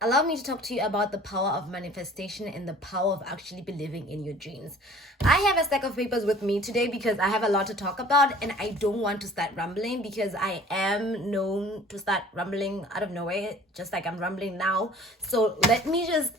Allow me to talk to you about the power of manifestation and the power of actually believing in your dreams. I have a stack of papers with me today because I have a lot to talk about and I don't want to start rambling because I am known to start rambling out of nowhere, just like I'm rambling now. So let me just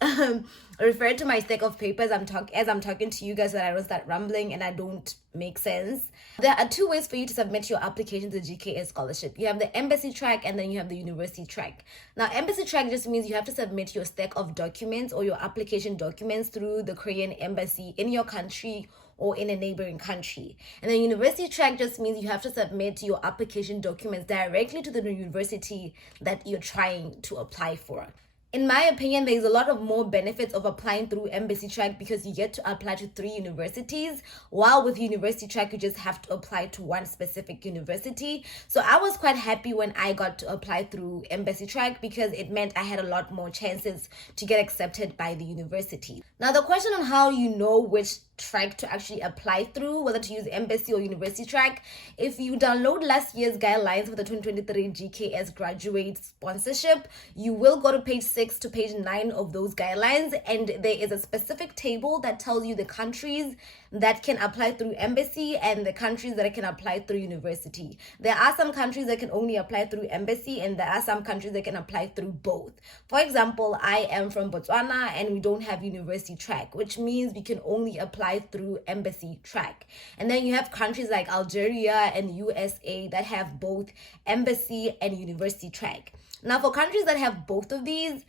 refer to my stack of papers as I'm talking to you guys, so that I don't start rambling and I don't make sense. There are two ways for you to submit your application to the GKS scholarship. You have the embassy track and then you have the university track. Now, embassy track just means you have to submit your stack of documents or your application documents through the Korean embassy in your country or in a neighboring country. And the university track just means you have to submit your application documents directly to the university that you're trying to apply for. In my opinion, there's a lot of more benefits of applying through embassy track because you get to apply to 3 universities, while with university track you just have to apply to one specific university. So I was quite happy when I got to apply through embassy track because it meant I had a lot more chances to get accepted by the university. Now, the question on how you know which track to actually apply through, whether to use embassy or university track, if you download last year's guidelines for the 2023 GKS graduate sponsorship, you will go to page 6 to page 9 of those guidelines, and there is a specific table that tells you the countries that can apply through embassy and the countries that can apply through university. There are some countries that can only apply through embassy and there are some countries that can apply through both. For example, I am from Botswana and we don't have university track, which means we can only apply through embassy track. And then you have countries like Algeria and USA that have both embassy and university track. Now, for countries that have both of these,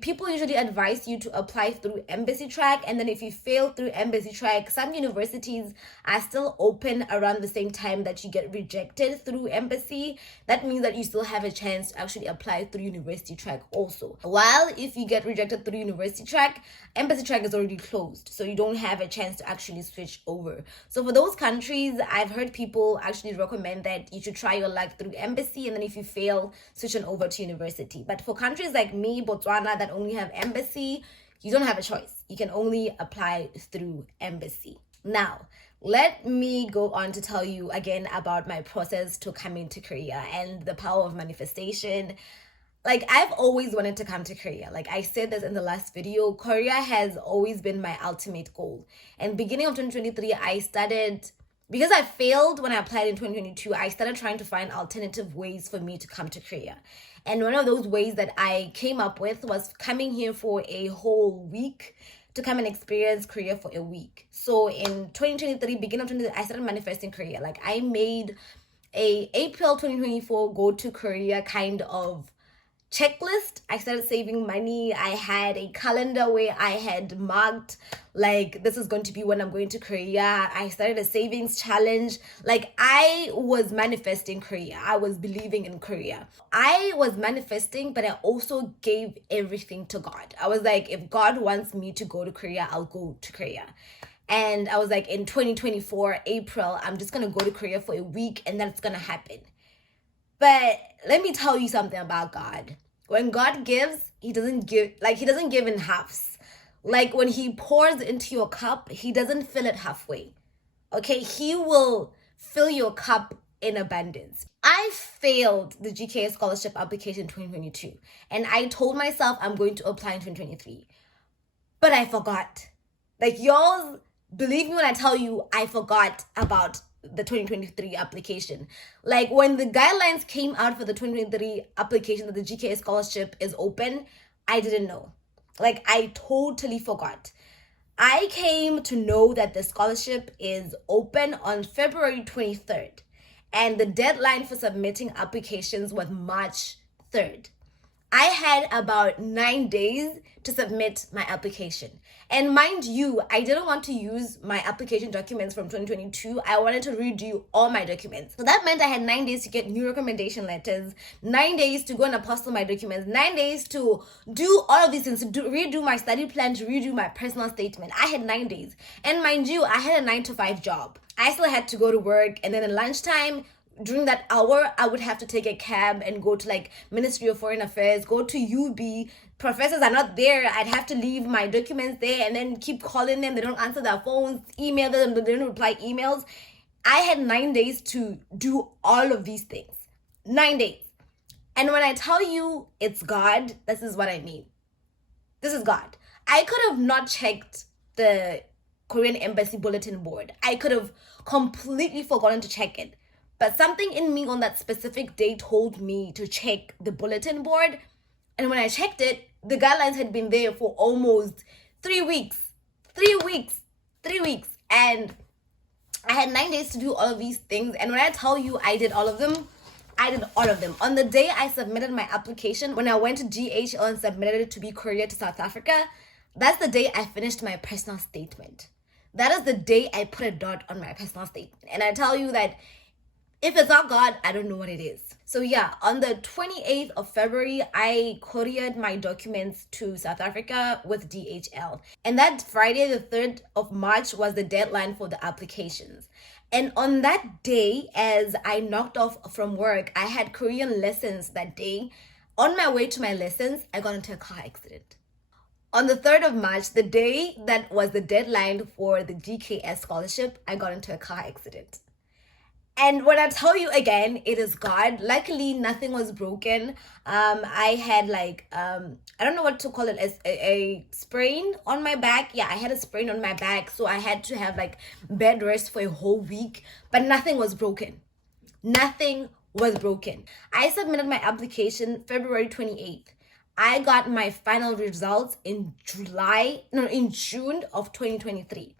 people usually advise you to apply through embassy track, and then if you fail through embassy track, some universities are still open around the same time that you get rejected through embassy. That means that you still have a chance to actually apply through university track also. While if you get rejected through university track, embassy track is already closed, so you don't have a chance to actually switch over. So for those countries, I've heard people actually recommend that you should try your luck through embassy, and then if you fail, switch on over to university. But for countries like me, Botswana, that only have embassy, you don't have a choice. You can only apply through embassy. Now, let me go on to tell you again about my process to coming to Korea and the power of manifestation. Like, I've always wanted to come to Korea. Like I said this in the last video, Korea has always been my ultimate goal. And beginning of 2023, I started, because I failed when I applied in 2022, I started trying to find alternative ways for me to come to Korea. And one of those ways that I came up with was coming here for a whole week, to come and experience Korea for a week. So in 2023, beginning of 2023, I started manifesting Korea. Like, I made a April 2024 go to Korea kind of checklist. I started saving money. I had a calendar where I had marked, like, this is going to be when I'm going to Korea. I started a savings challenge. Like, I was manifesting Korea. I was believing in Korea. I was manifesting, but I also gave everything to God. I was like, if God wants me to go to Korea, I'll go to Korea. And I was like, in 2024 April, I'm just gonna go to Korea for a week and then it's gonna happen. But let me tell you something about God. When God gives, he doesn't give in halves. Like, when he pours into your cup, he doesn't fill it halfway. Okay, he will fill your cup in abundance. I failed the GKS scholarship application in 2022, and I told myself I'm going to apply in 2023. But I forgot. Like, y'all, believe me when I tell you, I forgot about the 2023 application. Like, when the guidelines came out for the 2023 application that the GKS scholarship is open, I didn't know. Like, I totally forgot. I came to know that the scholarship is open on February 23rd, and the deadline for submitting applications was March 3rd. I had about 9 days to submit my application. And mind you, I didn't want to use my application documents from 2022. I wanted to redo all my documents. So that meant I had 9 days to get new recommendation letters, 9 days to go and apostle my documents, 9 days to do all of these things, to redo my study plan, to redo my personal statement. I had 9 days. And mind you, I had a 9-to-5 job. I still had to go to work, and then at lunchtime, during that hour, I would have to take a cab and go to, like, Ministry of Foreign Affairs, go to UB. Professors are not there. I'd have to leave my documents there and then keep calling them. They don't answer their phones, email them, they don't reply emails. I had 9 days to do all of these things. 9 days. And when I tell you it's God, this is what I mean. This is God. I could have not checked the Korean Embassy bulletin board. I could have completely forgotten to check it. But something in me on that specific day told me to check the bulletin board. And when I checked it, the guidelines had been there for almost 3 weeks. 3 weeks. 3 weeks. And I had 9 days to do all of these things. And when I tell you I did all of them, I did all of them. On the day I submitted my application, when I went to DHL and submitted it to be courier to South Africa, that's the day I finished my personal statement. That is the day I put a dot on my personal statement. And I tell you that if it's not God, I don't know what it is. So yeah, on the 28th of February, I couriered my documents to South Africa with DHL. And that Friday, the 3rd of March, was the deadline for the applications. And on that day, as I knocked off from work, I had Korean lessons that day. On my way to my lessons, I got into a car accident. On the 3rd of March, the day that was the deadline for the GKS scholarship, I got into a car accident. And when I tell you again, it is God. Luckily, nothing was broken. I had I don't know what to call it, a sprain on my back. Yeah, I had a sprain on my back. So I had to have bed rest for a whole week. But nothing was broken. Nothing was broken. I submitted my application February 28th. I got my final results in June of 2023.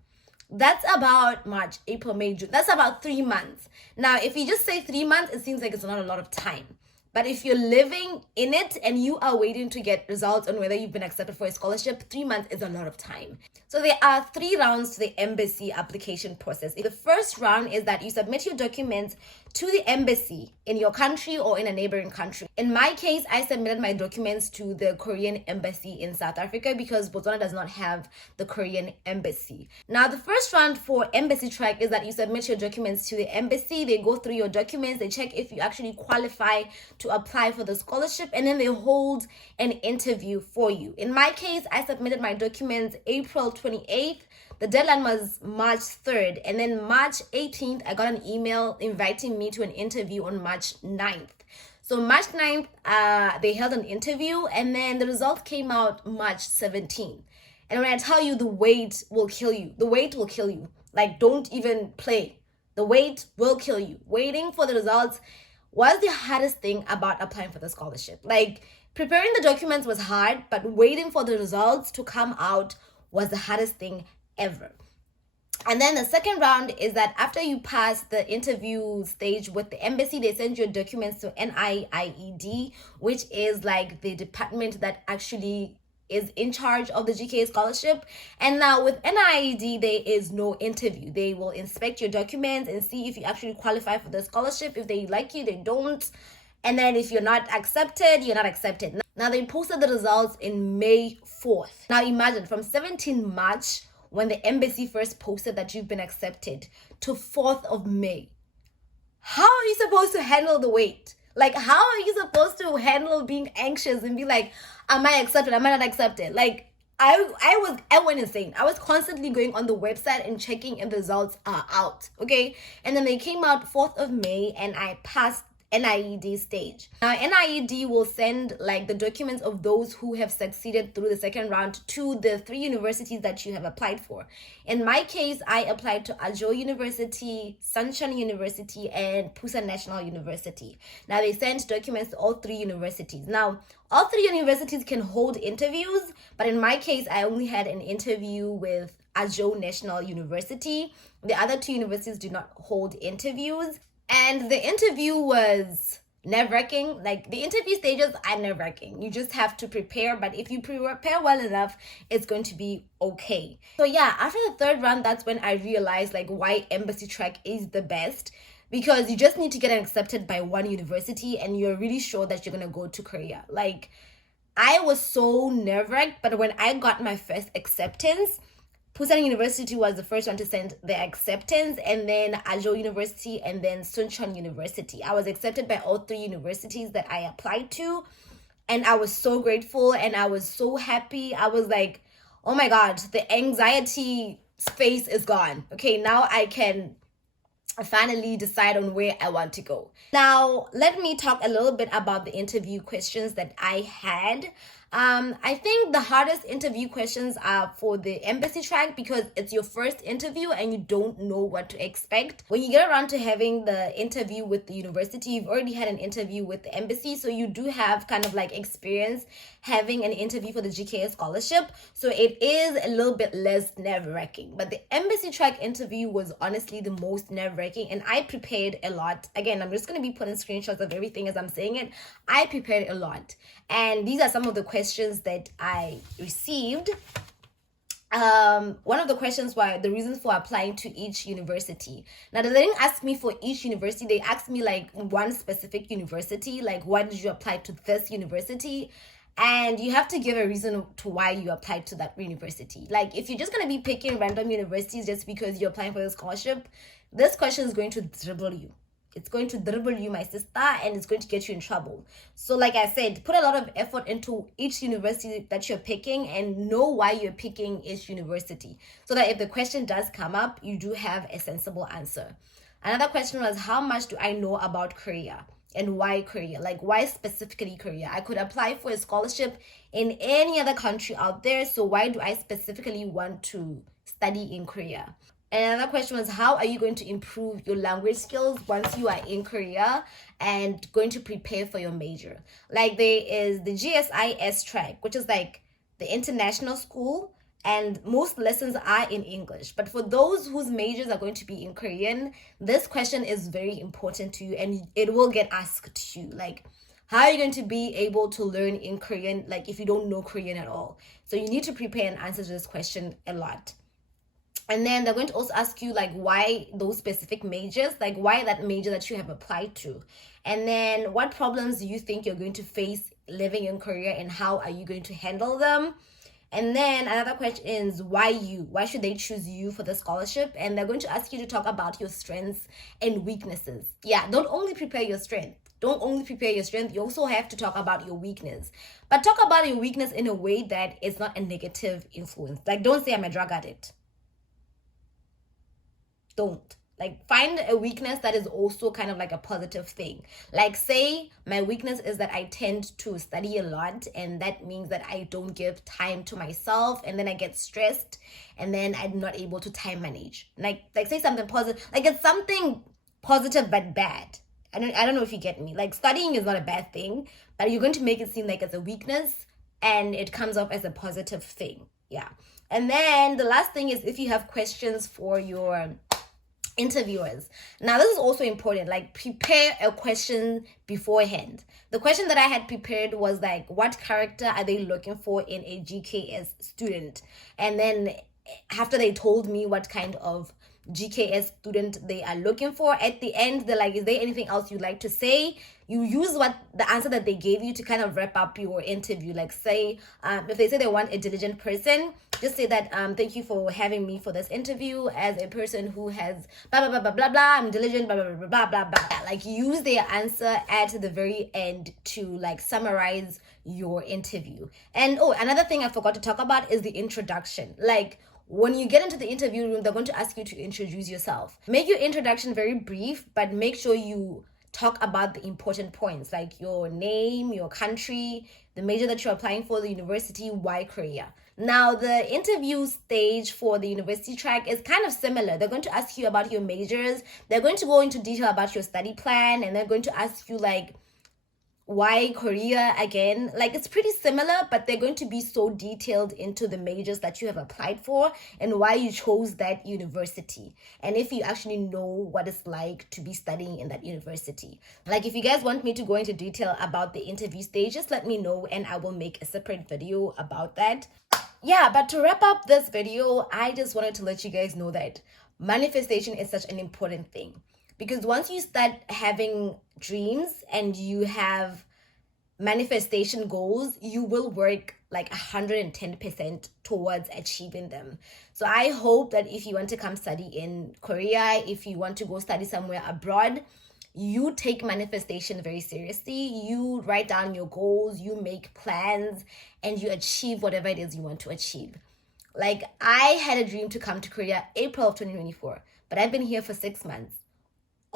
That's about March, April, May, June. That's about 3 months. Now, if you just say 3 months, it seems like it's not a lot of time. But if you're living in it and you are waiting to get results on whether you've been accepted for a scholarship, 3 months is a lot of time. So there are 3 rounds to the embassy application process. The first round is that you submit your documents to the embassy in your country or in a neighboring country. In my case, I submitted my documents to the Korean embassy in South Africa because Botswana does not have the Korean embassy. Now, the first round for embassy track is that you submit your documents to the embassy. They go through your documents. They check if you actually qualify to apply for the scholarship, and then they hold an interview for you. In my case, I submitted my documents April 28th. The deadline was March 3rd, and then March 18th, I got an email inviting me to an interview on March 9th. So March 9th, they held an interview, and then the results came out March 17th. And when I tell you the wait will kill you, the wait will kill you. Don't even play. The wait will kill you. Waiting for the results was the hardest thing about applying for the scholarship. Preparing the documents was hard, but waiting for the results to come out was the hardest thing ever. And then the second round is that after you pass the interview stage with the embassy, they send your documents to NIIED, which is the department that actually is in charge of the GKA scholarship. And now with NIED, there is no interview. They will inspect your documents and see if you actually qualify for the scholarship. If they like you, they don't. And then if you're not accepted, you're not accepted. Now they posted the results in May 4th. Now imagine from 17 March, when the embassy first posted that you've been accepted, to 4th of May. How are you supposed to handle the wait? How are you supposed to handle being anxious and be am I accepted? Am I not accepted? I went insane. I was constantly going on the website and checking if the results are out. Okay. And then they came out 4th of May and I passed NIED stage. Now, NIED will send the documents of those who have succeeded through the second round to the 3 universities that you have applied for. In my case, I applied to Ajo University, Sunshine University, and Pusa National University. Now, they sent documents to all 3 universities. Now, all 3 universities can hold interviews, but in my case, I only had an interview with Ajo National University. The other 2 universities do not hold interviews. And the interview was nerve-wracking. The interview stages are nerve-wracking. You just have to prepare, but if you prepare well enough, it's going to be okay. So yeah, after the 3rd round, that's when I realized why embassy track is the best, because you just need to get accepted by 1 university and you're really sure that you're going to go to Korea. I was so nerve-wracked, but when I got my first acceptance, Pusan University was the first one to send the acceptance, and then Ajo University, and then Suncheon University. I was accepted by all 3 universities that I applied to, and I was so grateful and I was so happy. I was oh my God, the anxiety space is gone. Okay, now I can finally decide on where I want to go. Now, let me talk a little bit about the interview questions that I had. I think the hardest interview questions are for the embassy track because it's your first interview and you don't know what to expect. When you get around to having the interview with the university, you've already had an interview with the embassy, so you do have kind of like experience having an interview for the GKS scholarship, so it is a little bit less nerve-wracking. But the embassy track interview was honestly the most nerve-wracking, and I prepared a lot. Again, I'm just going to be putting screenshots of everything as I'm saying it. I prepared a lot, and these are some of the questions that I received. One of the questions were the reasons for applying to each university. Now, they didn't ask me for each university. They asked me like one specific university, like why did you apply to this university? And you have to give a reason to why you applied to that university. Like, if you're just going to be picking random universities just because you're applying for a scholarship, this question is going to dribble you. It's going to dribble you, my sister, and it's going to get you in trouble. So like I said, put a lot of effort into each university that you're picking and know why you're picking each university, so that if the question does come up, you do have a sensible answer. Another question was, how much do I know about Korea? And why Korea? Like, why specifically Korea? I could apply for a scholarship in any other country out there, so why do I specifically want to study in Korea? And another question was, how are you going to improve your language skills once you are in Korea and going to prepare for your major? Like, there is the GSIS track, which is like the international school, and most lessons are in English. But for those whose majors are going to be in Korean, this question is very important to you, and it will get asked to you. Like, how are you going to be able to learn in Korean, like, if you don't know Korean at all? So you need to prepare and answer this question a lot. And then they're going to also ask you, like, why those specific majors, like why that major that you have applied to. And then what problems do you think you're going to face living in Korea, and how are you going to handle them? And then another question is, why you? Why should they choose you for the scholarship? And they're going to ask you to talk about your strengths and weaknesses. Yeah, don't only prepare your strength. Don't only prepare your strength. You also have to talk about your weakness. But talk about your weakness in a way that it's not a negative influence. Like, don't say I'm a drug addict. Don't. Like, find a weakness that is also kind of like a positive thing. Like, say my weakness is that I tend to study a lot, and that means that I don't give time to myself, and then I get stressed, and then I'm not able to time manage. Like say something positive. Like, it's something positive but bad. I don't know if you get me. Like, studying is not a bad thing, but you're going to make it seem like it's a weakness, and it comes off as a positive thing. Yeah. And then the last thing is, if you have questions for your interviewers. Now, this is also important. Like, prepare a question beforehand. The question that I had prepared was like, what character are they looking for in a GKS student? And then after they told me what kind of GKS student they are looking for, at the end they're like, is there anything else you'd like to say? You use what the answer that they gave you to kind of wrap up your interview. Like, say if they say they want a diligent person, just say that thank you for having me for this interview as a person who has blah blah blah blah blah blah, I'm diligent, blah blah blah blah blah blah. Like, use their answer at the very end to like summarize your interview. And oh, another thing I forgot to talk about is the introduction. Like, when you get into the interview room, they're going to ask you to introduce yourself. Make your introduction very brief, but make sure you talk about the important points, like your name, your country, the major that you're applying for, the university, why Korea. Now, the interview stage for the university track is kind of similar. They're going to ask you about your majors. They're going to go into detail about your study plan, and they're going to ask you like, why Korea again. Like, it's pretty similar, but they're going to be so detailed into the majors that you have applied for and why you chose that university, and if you actually know what it's like to be studying in that university. Like, if you guys want me to go into detail about the interview stage, just let me know and I will make a separate video about that. Yeah, but to wrap up this video, I just wanted to let you guys know that manifestation is such an important thing. Because once you start having dreams and you have manifestation goals, you will work like 110% towards achieving them. So I hope that if you want to come study in Korea, if you want to go study somewhere abroad, you take manifestation very seriously. You write down your goals, you make plans, and you achieve whatever it is you want to achieve. Like, I had a dream to come to Korea April of 2024, but I've been here for 6 months.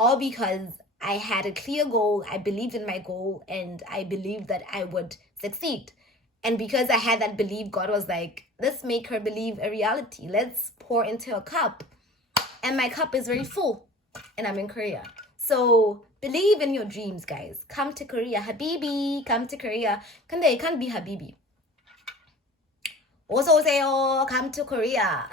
all because I had a clear goal, I believed in my goal, and I believed that I would succeed. And because I had that belief, God was like, let's make her believe a reality. Let's pour into a cup. And my cup is very full. And I'm in Korea. So believe in your dreams, guys. Come to Korea. Habibi, come to Korea. 근데 it can't be Habibi. 어서 오세요. Come to Korea.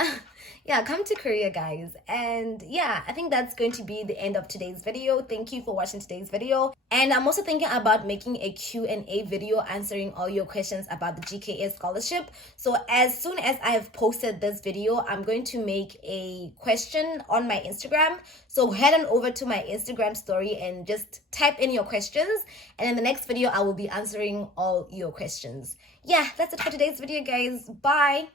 Yeah, come to Korea, guys. And yeah, I think that's going to be the end of today's video. Thank you for watching today's video. And I'm also thinking about making a Q&A video answering all your questions about the GKS scholarship. So as soon as I have posted this video, I'm going to make a question on my Instagram. So head on over to my Instagram story and just type in your questions. And in the next video, I will be answering all your questions. Yeah, that's it for today's video, guys. Bye.